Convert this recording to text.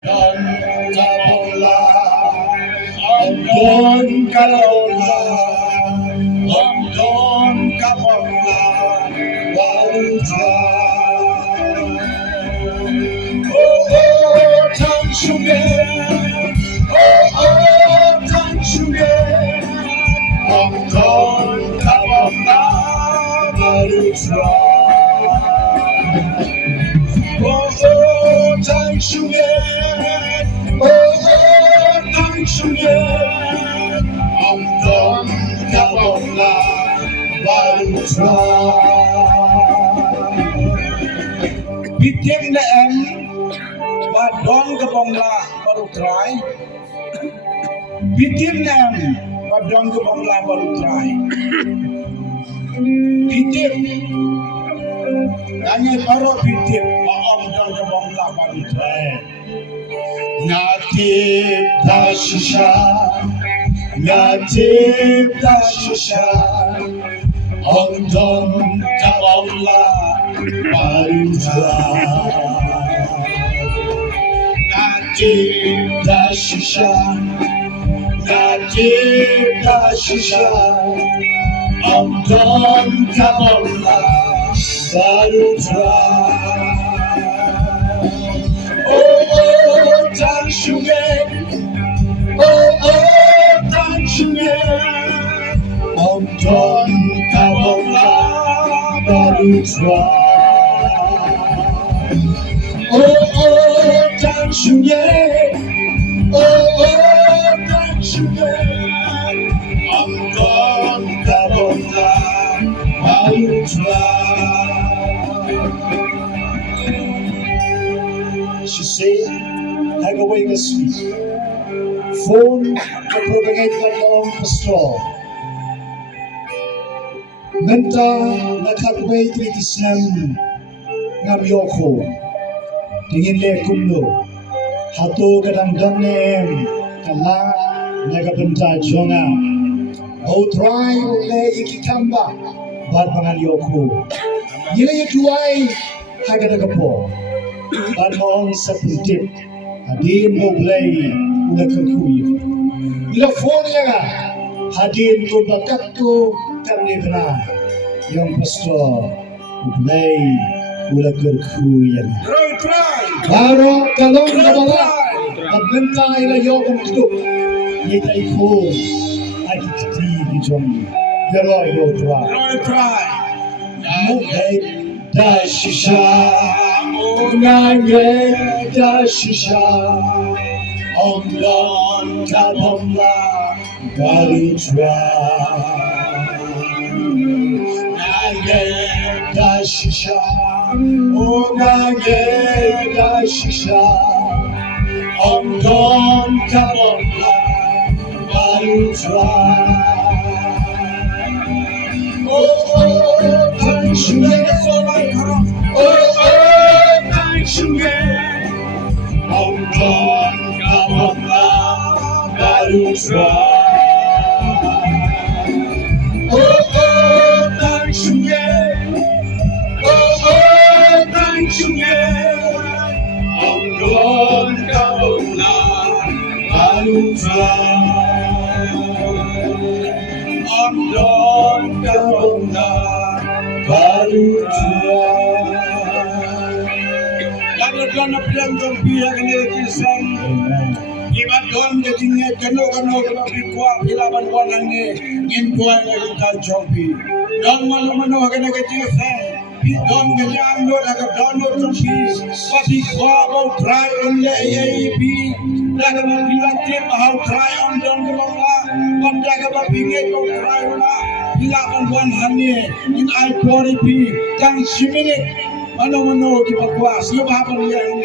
Ymdon kalola, Ymdon kapola, U Trai. Oh, tan suge, tan suge, Ymdon kapola, U Trai. Oh, tan suge, tan suge, Ymdon kapola, U Trai. Biang na badong kabongla baru try. Biang na badong kabongla baru try. Biang hanya baru biang badong kabongla baru try. Natib dashisha, natib dashisha, Ymdon kabongla baru try. Natib dashisha, natib dashisha, Ymdon kabongla baru try. Oh, tan suge, tan suge, Ymdon kabongla baru try. Oh, tan suge, tan suge, Ymdon kabongla baru try. She said, "I go away this week. Phone propagate that long pastor. Menta nakatway tritisnam ngam yoko. Tingin le kumlo. Hato kadang danem kala nagabenta jonga. U Trai le ikikamba bar pangan yoko. Yile yutuai hagadagapo. Banong sa puntip, hadin U Blei ula kakuy. Ilafonia nga, hadin ko bakat ko kami na yung pastor U Blei ula kakuy. Baro kalong kabala, magbenta ila yung ito. Yitay ko, ay kititi jom. Yaroy U Trai. U Blei dashisha. Nage dashisha, Ymdon kabongla baru try. Nage dashisha, nage dashisha, Ymdon kabongla baru try. Oh, tan suge, Ymdon kabongla baru try. Oh, tan suge, tan suge, Ymdon kabongla baru try. Ymdon kabongla baru try. Don Biang don Biang ni kisah. Iman don ketingnya keno bikwa kilaban wanang ni inkuan lagi kacompi. Don malu kena kisah. Don kejam don agak don tersi. Pasti kau try onle ibi. Laga bilang tim how try on don kemana. Panjaga bapinget kau try ona. Kilaban wanang ni in I pori pi. Tang siminit. Ano kita kuas, yung hapon yan